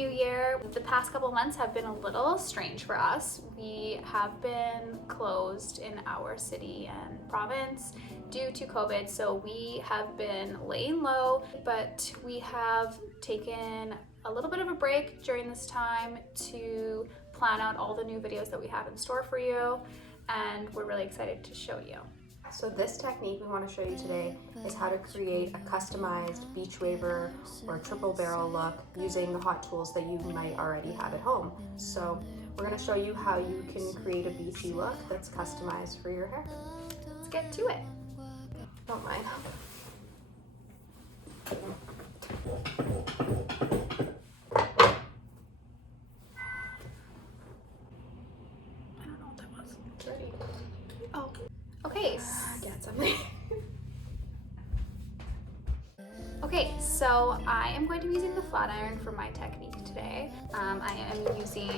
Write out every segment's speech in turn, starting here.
new year. The past couple months have been a little strange for us. We have been closed in our city and province due to COVID, so we have been laying low, but we have taken a little bit of a break during this time to plan out all the new videos that we have in store for you, and we're really excited to show you. So this technique we want to show you today is how to create a customized beach waver or triple barrel look using the hot tools that you might already have at home. So we're going to show you how you can create a beachy look that's customized for your hair. Let's get to it. Don't mind. I don't know what that was. It's ready. Oh, okay. Get something. Okay, so I am going to be using the flat iron for my technique today. I am using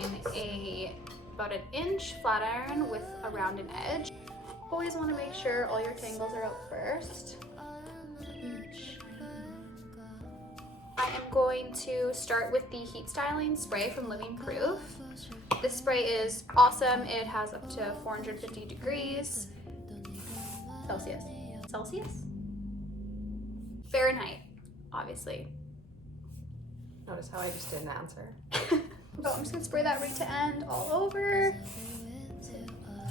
about an inch flat iron with a rounded edge. Always want to make sure all your tangles are out first. I am going to start with the heat styling spray from Living Proof. This spray is awesome. It has up to 450 degrees Celsius? Fahrenheit, obviously. Notice how I just didn't answer. So I'm just gonna spray that right to end all over.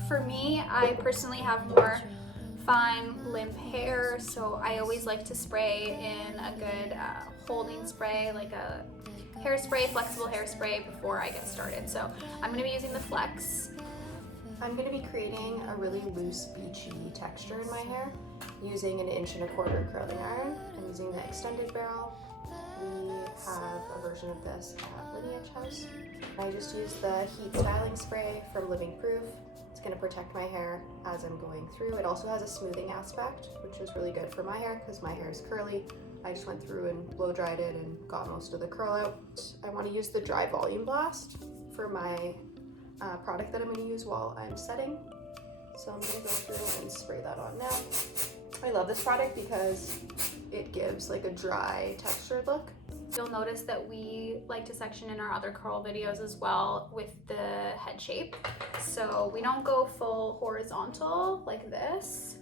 For me, I personally have more fine limp hair, so I always like to spray in a good holding spray, like a hairspray, flexible hairspray before I get started. So I'm gonna be using the Flex. I'm going to be creating a really loose beachy texture in my hair using an 1.25" curling iron. I'm using the extended barrel. We have a version of this at Lineage House. I just used the heat styling spray from Living Proof. It's going to protect my hair as I'm going through. It also has a smoothing aspect, which is really good for my hair because my hair is curly. I just went through and blow dried it and got most of the curl out. I want to use the dry volume blast for my product that I'm going to use while I'm setting. So I'm going to go through and spray that on now. I love this product because it gives like a dry textured look. You'll notice that we like to section in our other curl videos as well with the head shape. So we don't go full horizontal like this.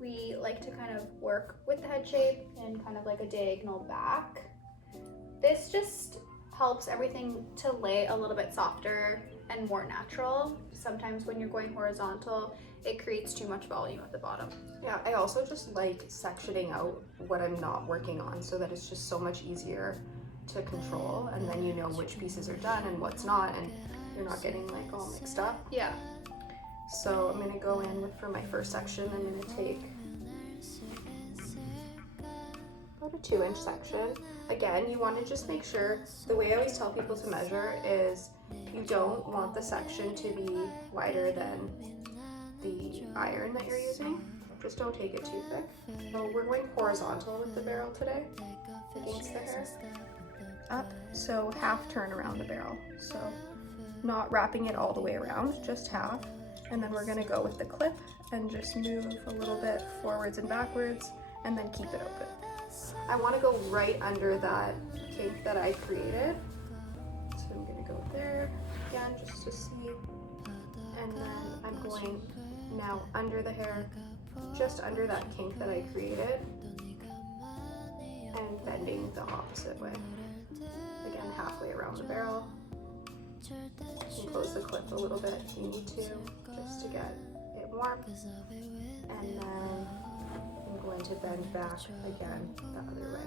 We like to kind of work with the head shape and kind of like a diagonal back. This just helps everything to lay a little bit softer and more natural. Sometimes when you're going horizontal, it creates too much volume at the bottom. Yeah, I also just like sectioning out what I'm not working on so that it's just so much easier to control, and then you know which pieces are done and what's not, and you're not getting like all mixed up. Yeah. So I'm gonna go in for my first section. I'm gonna take about a 2-inch section. Again, you want to just make sure, the way I always tell people to measure is you don't want the section to be wider than the iron that you're using. Just don't take it too thick. So we're going horizontal with the barrel today against the hair. Up, so half turn around the barrel. So not wrapping it all the way around, just half. And then we're gonna go with the clip and just move a little bit forwards and backwards and then keep it open. I want to go right under that kink that I created. So I'm going to go there again just to see. And then I'm going now under the hair, just under that kink that I created, and bending the opposite way. Again, halfway around the barrel. You can close the clip a little bit if you need to, just to get it warm. And then I'm going to bend back again the other way.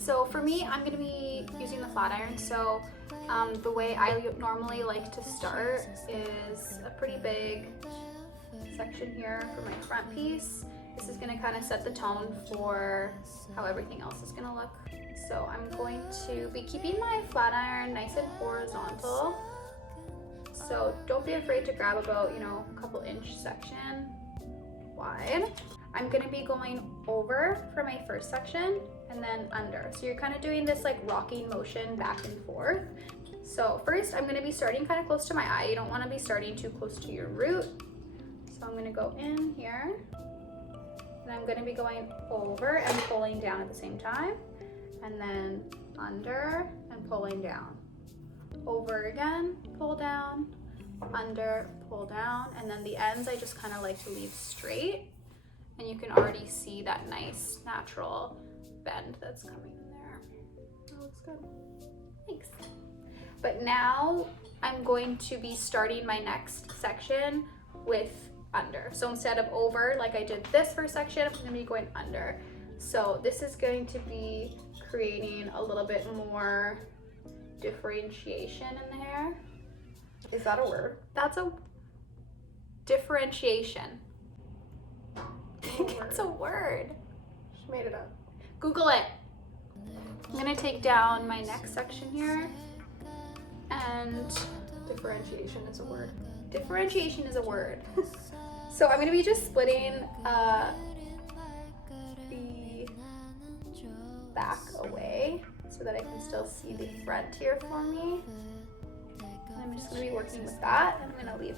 So for me, I'm going to be using the flat iron. So the way I normally like to start is a pretty big section here for my front piece. This is going to kind of set the tone for how everything else is going to look. So I'm going to be keeping my flat iron nice and horizontal. So don't be afraid to grab about, a couple inch section wide. I'm going to be going over for my first section and then under. So you're kind of doing this like rocking motion back and forth. So first I'm going to be starting kind of close to my eye. You don't want to be starting too close to your root. So I'm going to go in here and I'm going to be going over and pulling down at the same time, and then under and and pulling down. Over again, pull down, under, pull down, and then the ends I just kind of like to leave straight, and you can already see that nice natural bend that's coming in there. That looks good. Thanks. But now I'm going to be starting my next section with under. So instead of over, like I did this first section, I'm gonna be going under. So this is going to be creating a little bit more differentiation in the hair. Is that a word? That's a differentiation. I think it's a word. Just made it up. Google it. I'm gonna take down my next section here, and Differentiation is a word. differentiation is a word. So I'm gonna be just splitting the back away so that I can still see the front here for me. And I'm just gonna be working with that. I'm gonna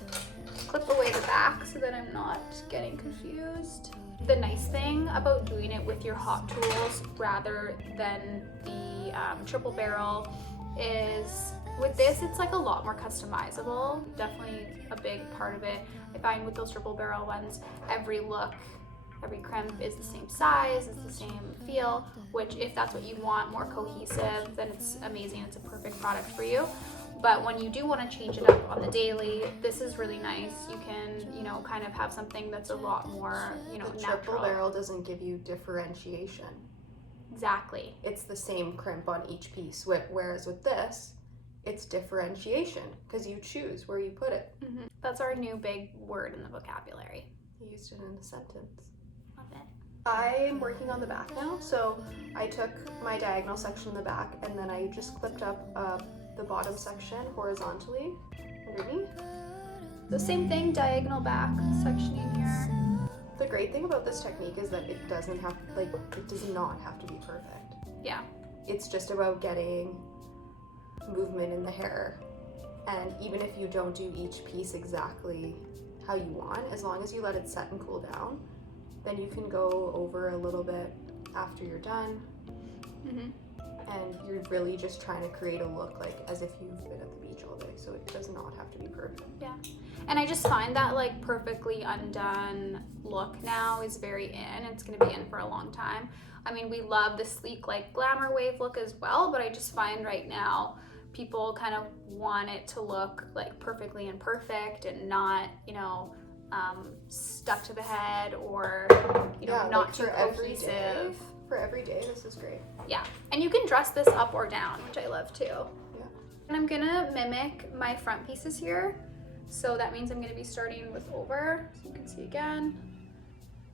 clip away the back so that I'm not getting confused. The nice thing about doing it with your hot tools rather than the triple barrel is with this, it's like a lot more customizable. Definitely a big part of it. I find with those triple barrel ones, every look, every crimp is the same size, it's the same feel, which if that's what you want, more cohesive, then it's amazing. It's a perfect product for you. But when you do want to change it up on the daily, this is really nice. You can, you know, kind of have something that's a lot more, you know, The natural. triple barrel doesn't give you differentiation. Exactly. It's the same crimp on each piece, whereas with this, it's differentiation because you choose where you put it. Mm-hmm. That's our new big word in the vocabulary. You used it in a sentence. Love it. I'm working on the back now, so I took my diagonal section in the back and then I just clipped up the bottom section horizontally underneath. The same thing, diagonal back sectioning here. The great thing about this technique is that it does not have to be perfect. Yeah. It's just about getting movement in the hair, and even if you don't do each piece exactly how you want, as long as you let it set and cool down, then you can go over a little bit after you're done. Mm-hmm. And you're really just trying to create a look like as if you've been at the beach all day, so it does not have to be perfect. Yeah. And I just find that like perfectly undone look now is very in. It's going to be in for a long time. I mean, we love the sleek like glamour wave look as well, but I just find right now people kind of want it to look like perfectly imperfect and not, you know, stuck to the head or, you know, not like too cohesive. For every day, this is great. Yeah, and you can dress this up or down, which I love too. Yeah. And I'm gonna mimic my front pieces here. So that means I'm gonna be starting with over. So you can see again,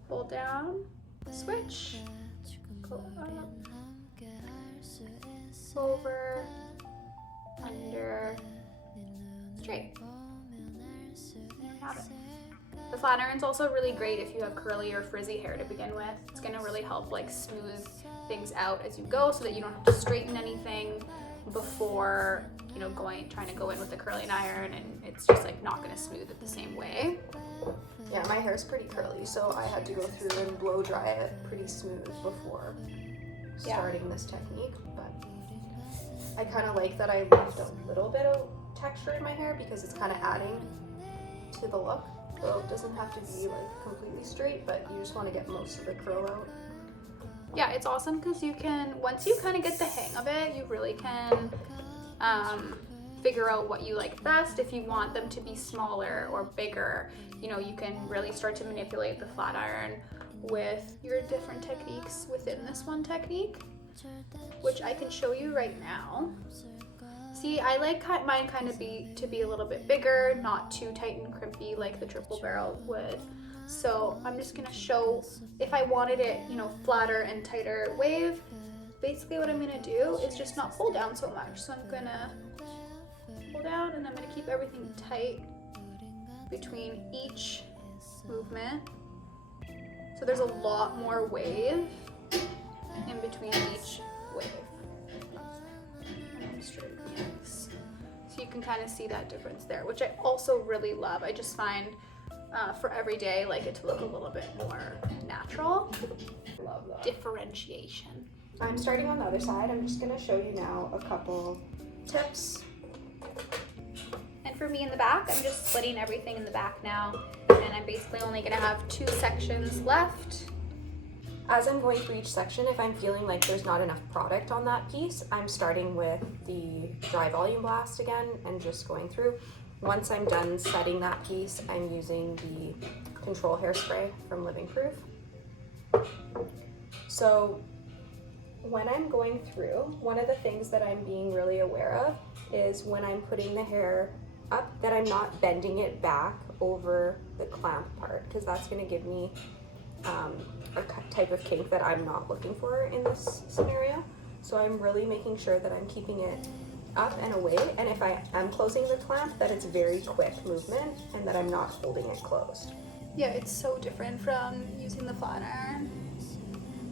pull down, switch, go up, over, under, straight. There you have it. The flat iron's also really great if you have curly or frizzy hair to begin with. It's gonna really help like smooth things out as you go so that you don't have to straighten anything before, you know, trying to go in with the curling iron, and it's just like not gonna smooth it the same way. Yeah, my hair's pretty curly, so I had to go through and blow dry it pretty smooth before starting this technique, but I kind of like that I left a little bit of texture in my hair because it's kind of adding to the look. So it doesn't have to be like completely straight, but you just want to get most of the curl out. Yeah, it's awesome because you can, once you kind of get the hang of it, you really can figure out what you like best. If you want them to be smaller or bigger, you know, you can really start to manipulate the flat iron with your different techniques within this one technique, which I can show you right now. See, I like mine kind of to be a little bit bigger, not too tight and crimpy like the triple barrel would. So I'm just gonna show, if I wanted it, you know, flatter and tighter wave, basically what I'm gonna do is just not pull down so much. So I'm gonna pull down and I'm gonna keep everything tight between each movement. So there's a lot more wave in between each wave. So you can kind of see that difference there, which I also really love. I just find for every day, like it to look a little bit more natural. Love that. Differentiation. I'm starting on the other side. I'm just gonna show you now a couple tips. And for me in the back, I'm just splitting everything in the back now, and I'm basically only gonna have 2 sections left. As I'm going through each section, if I'm feeling like there's not enough product on that piece, I'm starting with the dry volume blast again and just going through. Once I'm done setting that piece, I'm using the control hairspray from Living Proof. So when I'm going through, one of the things that I'm being really aware of is when I'm putting the hair up, that I'm not bending it back over the clamp part, because that's going to give me a type of kink that I'm not looking for in this scenario. So I'm really making sure that I'm keeping it up and away, and if I am closing the clamp, that it's very quick movement and that I'm not holding it closed. Yeah, it's so different from using the flat iron,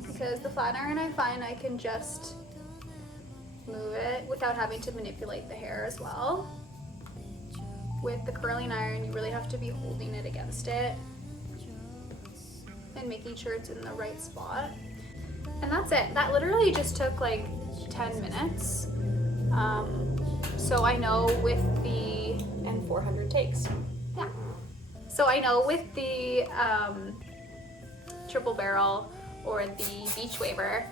because the flat iron, I find I can just move it without having to manipulate the hair as well. With the curling iron, you really have to be holding it against it and making sure it's in the right spot. And that's it. That literally just took like 10 minutes. So I know with the... And 400 takes. Yeah. So I know with the triple barrel or the beach waver,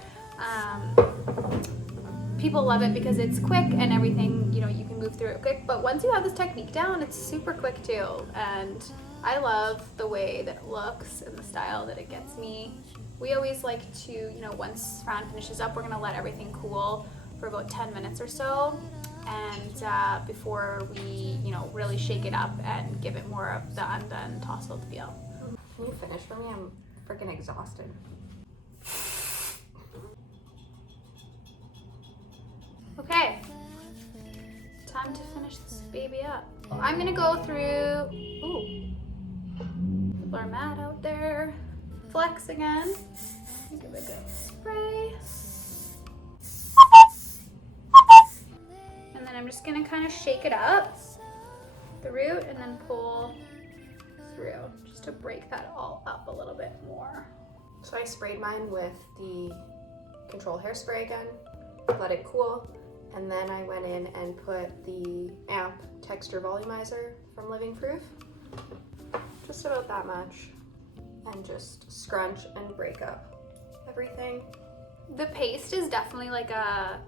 people love it because it's quick and everything, you know, you can move through it quick. But once you have this technique down, it's super quick too. And I love the way that it looks and the style that it gets me. We always like to, you know, once Fran finishes up, we're gonna let everything cool for about 10 minutes or so. And before we, you know, really shake it up and give it more of the undone tousled feel. Can you finish for me? I'm freaking exhausted. Okay, time to finish this baby up. I'm gonna go through, ooh, people are mad out there. Flex again. Give it a good spray. And then I'm just gonna kind of shake it up, the root, and then pull through, just to break that all up a little bit more. So I sprayed mine with the control hairspray again, let it cool, and then I went in and put the Amp Texture Volumizer from Living Proof, just about that much, and just scrunch and break up everything. The paste is definitely like a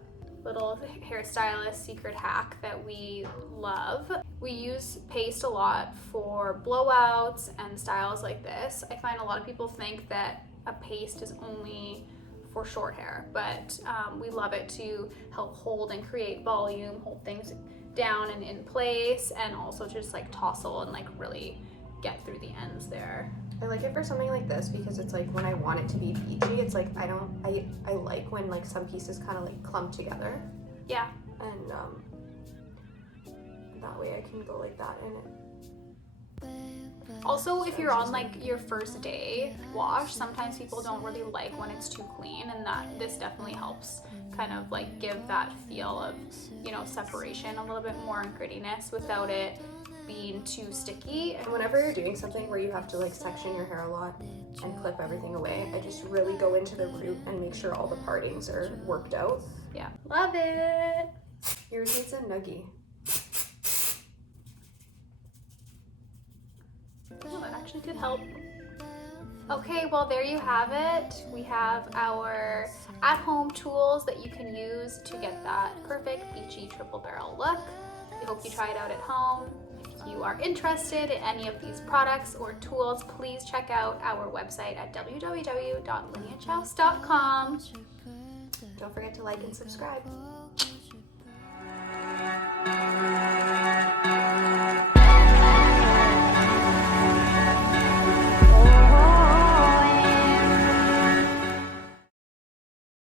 little hairstylist secret hack that we love. We use paste a lot for blowouts and styles like this. I find a lot of people think that a paste is only for short hair, but we love it to help hold and create volume, hold things down and in place, and also just like tousle and like really get through the ends there. I like it for something like this because it's like when I want it to be beachy, it's like I like when like some pieces kind of like clump together. Yeah. And that way I can go like that in it. Also, if you're on like your first day wash, sometimes people don't really like when it's too clean, and that this definitely helps kind of like give that feel of, you know, separation, a little bit more and grittiness without it being too sticky. And whenever you're doing something where you have to like section your hair a lot and clip everything away, I just really go into the root and make sure all the partings are worked out. Yeah, love it. Yours needs a noogie. Oh, that actually did help. Okay, well there you have it. We have our at-home tools that you can use to get that perfect beachy triple barrel look. We hope you try it out at home. If you are interested in any of these products or tools, please check out our website at www.lineagehouse.com. Don't forget to like and subscribe.